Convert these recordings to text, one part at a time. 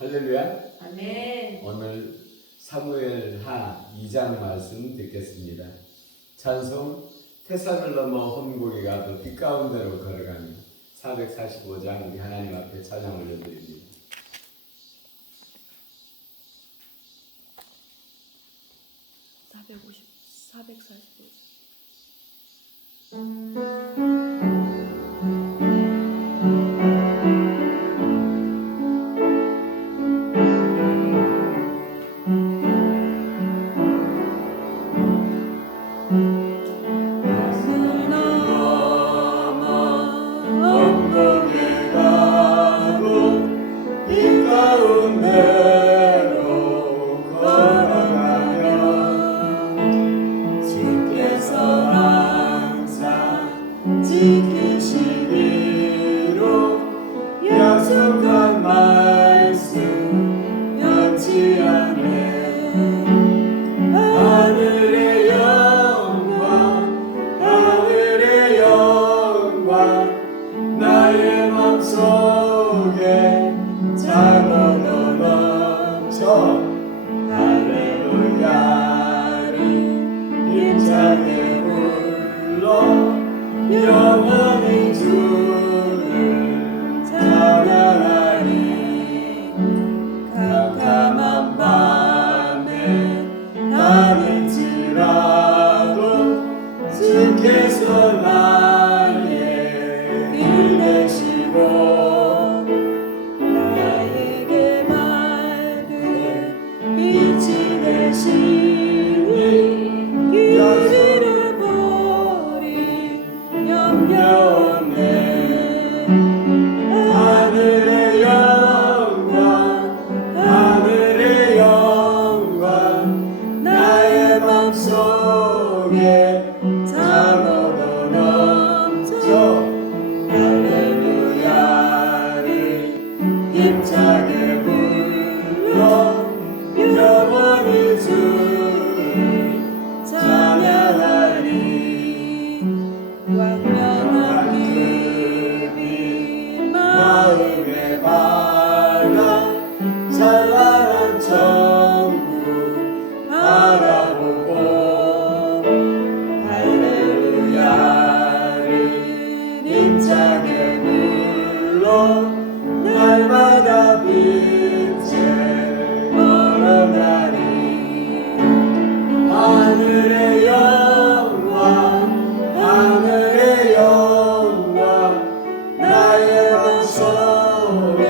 할렐루야. 아멘. 오늘 사무엘하 2장 말씀 듣겠습니다. 찬송 태산을 넘어 혼곡에 가도 빛 가운데로 걸어가며 445장 우리 하나님 앞에 찬양 올려드립니다. 445장. 지키시기로 약속한 말씀 변치 않네. 하늘의 영광 나의 맘속에 잠어도 넘쳐 할렐루야를 힘차게 불러 영원히 주를 찬양하리. 캄캄한 밤에 다닐지라도 주께서 나의 길 되시고 나에게 맑은 빛이 되시니 길을 보리 염려 없네. 하늘의 영광 나의 맘속에 잠어도 넘쳐 할렐루야를 힘차게 불러 영원히 주를 찬양하리. 광명한 길이 마음에 받아 찬란한 천국 바라보고 할렐루야를 힘차게 불러 날마다 빛을 걸어가리. 하늘의 영광 나의 맘속에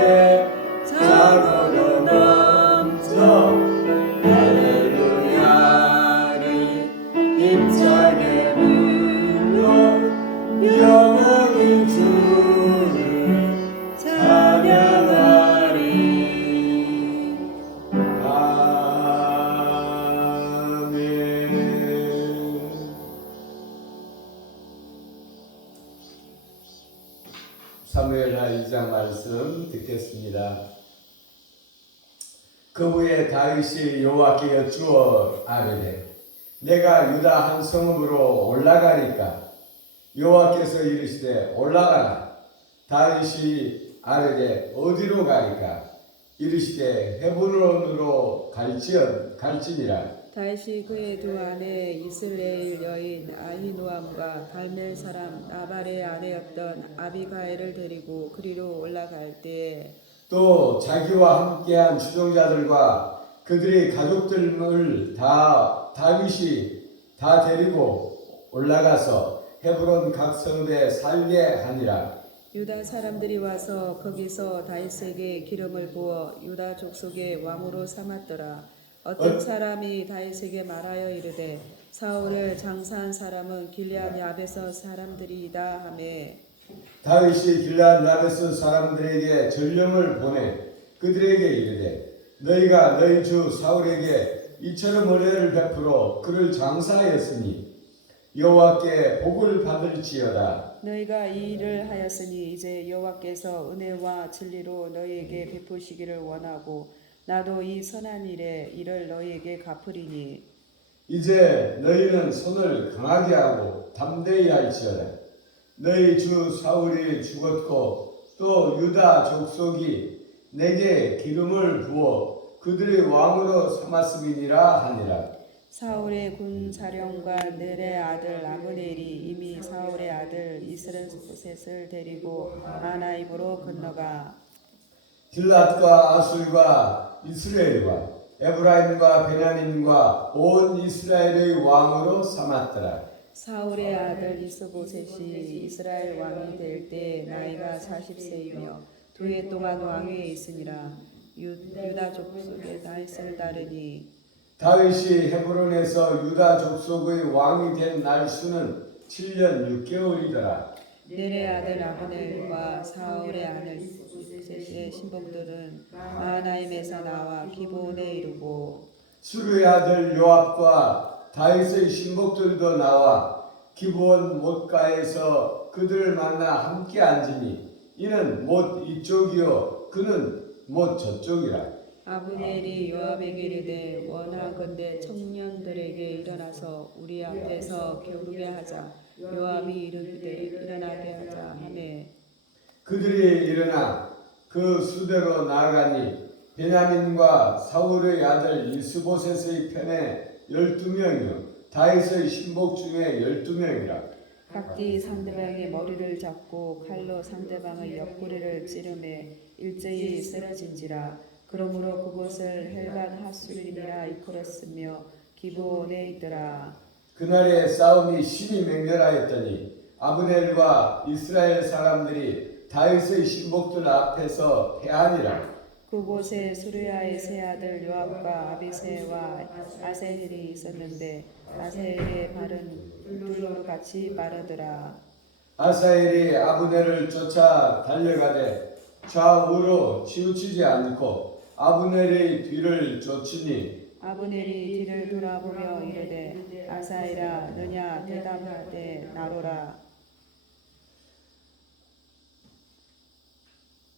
잠어도 넘쳐 할렐루야를 힘차게 불러 영원히 주를 찬양하리. 아멘. 사무엘하 2장 말씀 듣겠습니다. 그 후에 다윗이 여호와께 여쭈어 아뢰되 내가 유다 한 성읍으로 올라가니까 여호와께서 이르시되 올라가라. 다윗이 아뢰되 어디로 가니까 이르시되 헤브론으로 갈지니라. 다윗이 그의 두 아내 이스라엘 여인 아히노암과 갈멜 사람 나발의 아내였던 아비가일을 데리고 그리로 올라갈 때에 또 자기와 함께한 추종자들과 그들의 가족들을 다윗이 다 데리고 올라가서 헤브론 각 성읍에 살게 하니라. 유다 사람들이 와서 거기서 다윗에게 기름을 부어 유다 족속의 왕으로 삼았더라. 어떤 사람이 다윗에게 말하여 이르되 사울을 장사한 사람은 길앗 야베스 사람들이다 하매 다윗이 길앗 야베스 사람들에게 전령을 보내 그들에게 이르되 너희가 너희 주 사울에게 이처럼 은혜를 베풀어 그를 장사하였으니 여호와께 복을 받을지어다. 너희가 이 일을 하였으니 이제 여호와께서 은혜와 진리로 너희에게 베푸시기를 원하고 나도 이 선한 일에 이를 너희에게 갚으리니 이제 너희는 손을 강하게 하고 담대히 할지어다. 너희 주 사울이 죽었고 또 유다 족속이 내게 기름을 부어 그들의 왕으로 삼았음이니라 하니라. 사울의 군 사령관 넬의 아들 아브넬이 이미 사울의 아들 이스보셋을 데리고 아나임으로 건너가 길랏과 아술과 이스라엘과 에브라임과 베냐민과 온 이스라엘의 왕으로 삼았더라. 사울의 아들 이스보셋이 이스라엘 왕이 될 때 나이가 40세이며 2해 동안 왕위에 있으니라. 유다 족속의 다윗을 따르니 다윗이 헤브론에서 유다 족속의 왕이 된 날수는 7년 6개월이더라. 넬의 아들 아브넬과 사울의 아들 이스보셋의 신복들은 마하나임에서 나와 기브온에 이르고 수르의 아들 요압과 다윗의 신복들도 나와 기브온 못가에서 그들을 만나 함께 앉으니 이는 못 이쪽이요 그는 못 저쪽이라. 아브넬이 요압에게 이르되 원하건대 청년들에게 일어나서 우리 앞에서 겨루게 하자. 요압이 이르되 일어나게 하자 하매 그들이 일어나 그 수대로 나아가니 베냐민과 사울의 아들 이스보셋의 편에 12명이요 다윗의 신복 중에 12명이라. 각기 상대방의 머리를 잡고 칼로 상대방의 옆구리를 찌르매 일제히 쓰러진지라. 그러므로 그곳을 헬반 하수림이라 일컬었으며 기브온에 있더라. 그날의 싸움이 심히 맹렬하였더니 아브넬과 이스라엘 사람들이 다윗의 신복들 앞에서 패하니라. 그곳에 수르야의 세 아들 요압과 아비새와 아세헬이 있었는데 아세헬의 발은 둘로 같이 빠르더라. 아사엘이 아브넬을 쫓아 달려가되 좌우로 치우치지 않고 아브넬의 뒤를 쫓으니 아브넬이 뒤를 돌아보며 이르되 아사엘아 너냐 대답하되 나로라.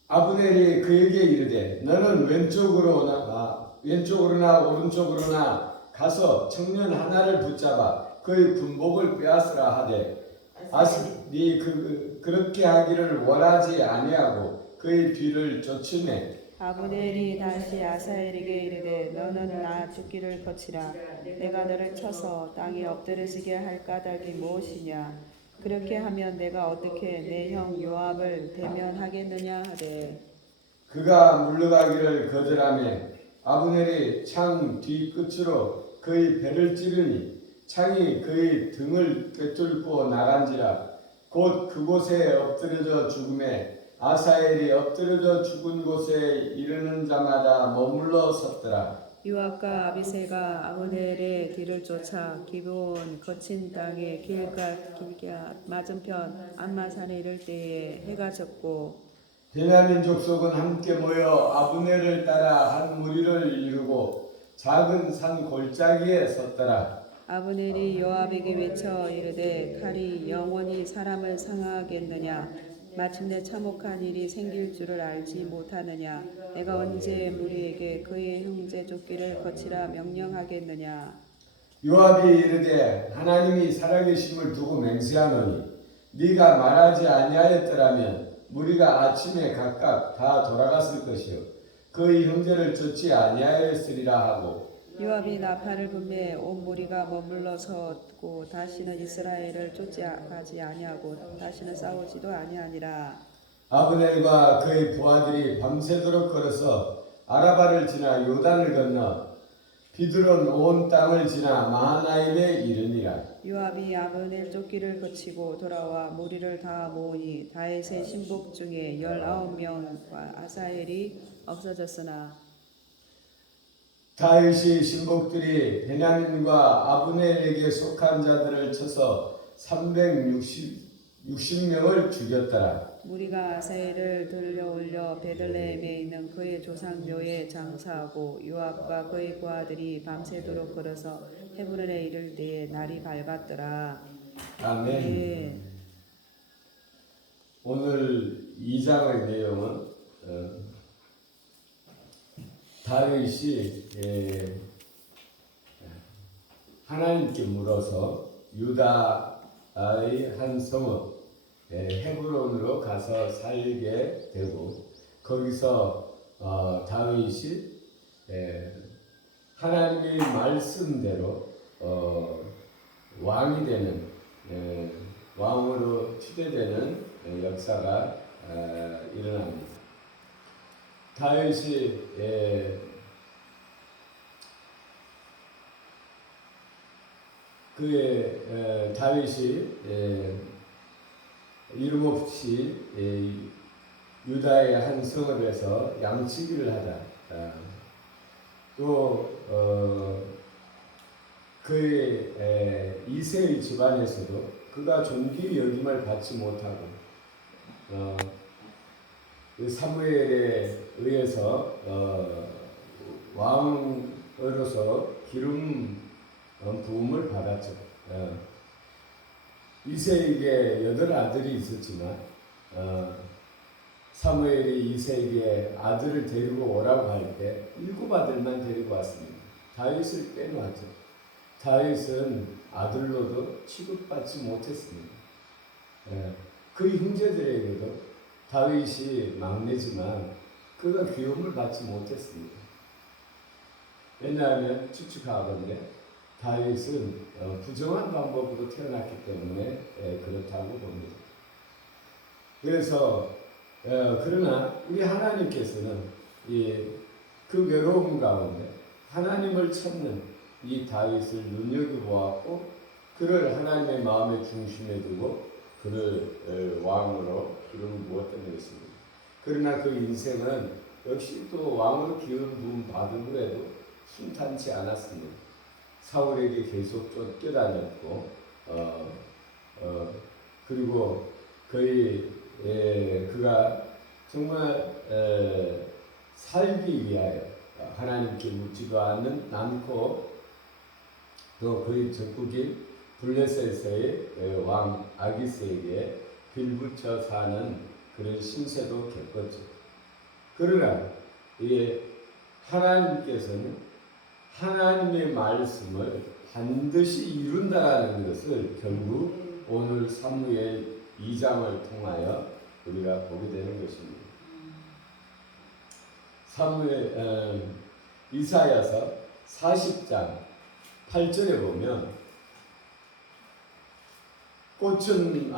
아브넬이 그에게 이르되 너는 왼쪽으로나 오른쪽으로나 가서 청년 하나를 붙잡아 그의 군복을 빼앗으라 하되 네 그렇게 하기를 원하지 아니하고 그의 뒤를 쫓으매 아브넬이 다시 아사엘에게 이르되 너는 나 죽기를 거치라. 내가 너를 쳐서 땅에 엎드러지게 할 까닭이 무엇이냐. 그렇게 하면 내가 어떻게 내 형 요압을 대면하겠느냐 하되 그가 물러가기를 거절하며 아브넬이 창 뒤끝으로 그의 배를 찌르니 창이 그의 등을 꿰뚫고 나간지라. 곧 그곳에 엎드려져 죽음에 아사엘이 엎드려져 죽은 곳에 이르는 자마다 머물러 섰더라. 요압과 아비새가 아브넬의 뒤를 쫓아 기브온 거친 땅에 길갓 맞은편 암마산에 이를 때에 해가 졌고 베냐민 족속은 함께 모여 아브넬을 따라 한 무리를 이루고 작은 산 골짜기에 섰더라. 아브넬이 요압에게 외쳐 이르되 칼이 영원히 사람을 상하겠느냐. 마침내 참혹한 일이 생길 줄을 알지 못하느냐. 내가 언제 무리에게 그의 형제 쫓기를 거치라 명령하겠느냐. 요압이 이르되 하나님이 살아계심을 두고 맹세하노니 네가 말하지 아니하였더라면 무리가 아침에 각각 다 돌아갔을 것이요 그의 형제를 쫓지 아니하였으리라 하고 요압이 나팔을 불매 온 무리가 머물러 섰고 다시는 이스라엘을 쫓아가지 아니하고 다시는 싸우지도 아니하니라. 아브넬과 그의 부하들이 밤새도록 걸어서 아라바를 지나 요단을 건너 비드론 온 땅을 지나 마하나임에 이르니라. 요압이 아브넬 쫓기를 거치고 돌아와 무리를 다 모으니 다윗의 신복 중에 19명과 아사엘이 없어졌으나 다윗이 신복들이 베냐민과 아브넬에게 속한 자들을 쳐서 360명을 죽였더라. 무리가 아사엘을 들려올려 베들레헴에 있는 그의 조상 묘에 장사하고 요압과 그의 부하들이 밤새도록 걸어서 헤브론에 이를 때에 날이 밝았더라. 아멘. 예. 오늘 2장의 내용은 다윗이 하나님께 물어서 유다의 한 성읍 헤브론으로 가서 살게 되고 거기서 다윗이 하나님의 말씀대로 왕이 되는 왕으로 추대되는 역사가 일어납니다. 다윗이 다윗이 이름 없이 유다의 한 성읍에서 양치기를 하다 또 그의 이새의 집안에서도 그가 존귀 여김을 받지 못하고 그 사무엘에 의해서 왕으로서 기름 부음을 받았죠. 이새에게 8 아들이 있었지만 사무엘이 이새에게 아들을 데리고 오라고 할 때 7 아들만 데리고 왔습니다. 다윗을 빼놓았죠. 다윗은 아들로도 취급받지 못했습니다. 그 형제들에게도 다윗이 막내지만 그가 귀여움을 받지 못했습니다. 왜냐하면 추측하건대 다윗은 부정한 방법으로 태어났기 때문에 그렇다고 봅니다. 그래서 그러나 우리 하나님께서는 그 외로움 가운데 하나님을 찾는 이 다윗을 눈여겨보았고 그를 하나님의 마음의 중심에 두고 그를 왕으로 기름 부었던 것입니다. 그러나 그 인생은 역시 또 왕으로 기름 부음 받은 후에도 순탄치 않았습니다. 사울에게 계속 쫓겨다녔고 그리고 거의 그가 정말 살기 위하여 하나님께 묻지도 않고 또 그의 적국인 블레셋의 왕 아기스에게 빌붙여 사는 그런 신세도 겪었죠. 그러나 하나님께서는 하나님의 말씀을 반드시 이룬다는 것을 결국 오늘 사무엘 2장을 통하여 우리가 보게 되는 것입니다. 이사야서 40장 8절에 보면 꽃은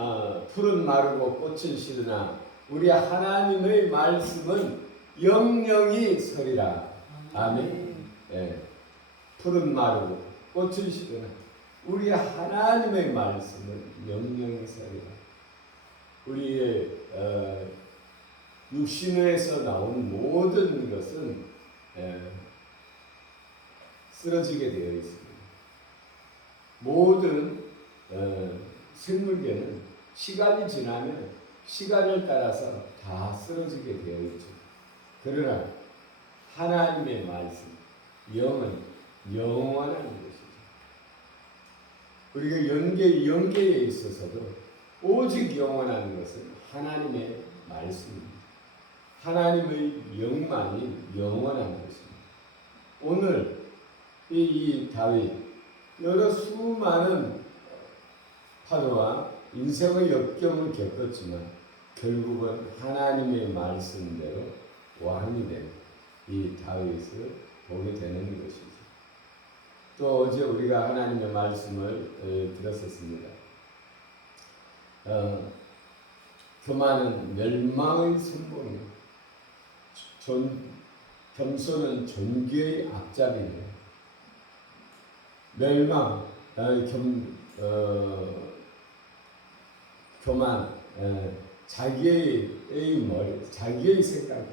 풀은 마르고 꽃은 시드나 우리 하나님의 말씀은 영영이 서리라. 아멘. 풀은 마르고 꽃은 시드나 우리 하나님의 말씀은 영영이 서리라. 우리의 육신에서 나온 모든 것은 쓰러지게 되어 있습니다. 모든 생물계는 시간이 지나면 시간을 따라서 다 쓰러지게 되어 있죠. 그러나 하나님의 말씀, 영은 영원한 것이죠. 우리가 영계에 있어서도 오직 영원한 것은 하나님의 말씀입니다. 하나님의 영만이 영원한 것입니다. 오늘 이 다윗 여러 수많은 파도와 인생의 역경을 겪었지만 결국은 하나님의 말씀대로 왕이 된 이 다윗을 보게 되는 것이죠. 또 어제 우리가 하나님의 말씀을 들었었습니다. 교만은 멸망의 선봉이요 겸손은 존귀의 앞잡이네요. 멸망, 교만, 자기의 머리, 자기의 생각이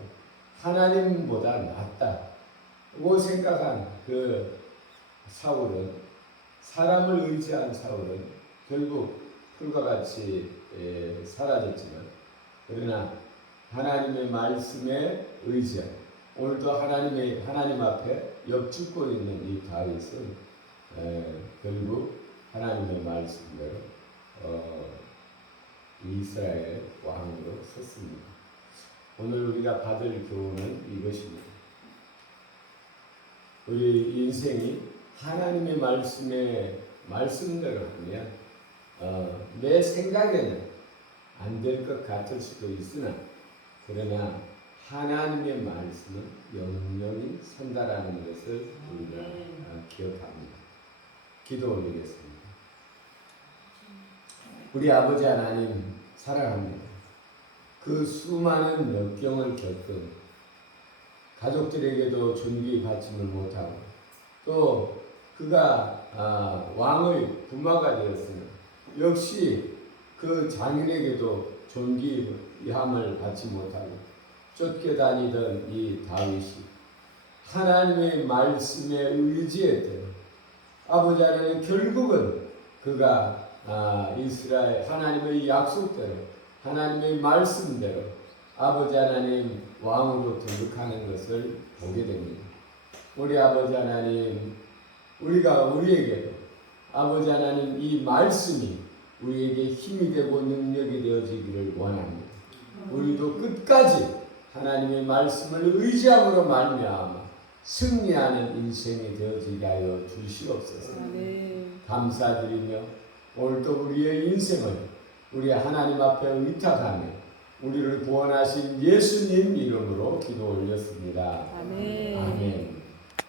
하나님보다 낫다고 생각한 그 사울은, 사람을 의지한 사울은 결국 풀과 같이 사라졌지만, 그러나 하나님의 말씀에 의지한, 오늘도 하나님 앞에 엽죽고 있는 이 다윗은 결국 하나님의 말씀대로 이스라엘 왕으로 섰습니다. 오늘 우리가 받을 교훈은 이것입니다. 우리 인생이 하나님의 말씀대로 하면 내 생각에는 안 될 것 같을 수도 있으나, 그러나 하나님의 말씀은 영영이 산다라는 것을 우리가 기억합니다. 기도 올리겠습니다. 우리 아버지 하나님 사랑합니다. 그 수많은 역경을 겪은 가족들에게도 존귀 받침을 못하고 또 그가 왕의 부마가 되었으나 역시 그 장인에게도 존귀함을 받지 못하고 쫓겨다니던 이 다윗이 하나님의 말씀에 의지했던 아버지 하나님 결국은 그가 이스라엘 하나님의 약속대로 하나님의 말씀대로 아버지 하나님 왕으로 등극하는 것을 보게 됩니다. 우리 아버지 하나님 우리에게도 아버지 하나님 이 말씀이 우리에게 힘이 되고 능력이 되어지기를 원합니다. 우리도 끝까지 하나님의 말씀을 의지함으로 말미암아 승리하는 인생이 되어지게 하여 주시옵소서. 감사드리며 오늘도 우리의 인생을 우리 하나님 앞에 의탁하며 우리를 구원하신 예수님 이름으로 기도 올렸습니다. 아멘. 아멘.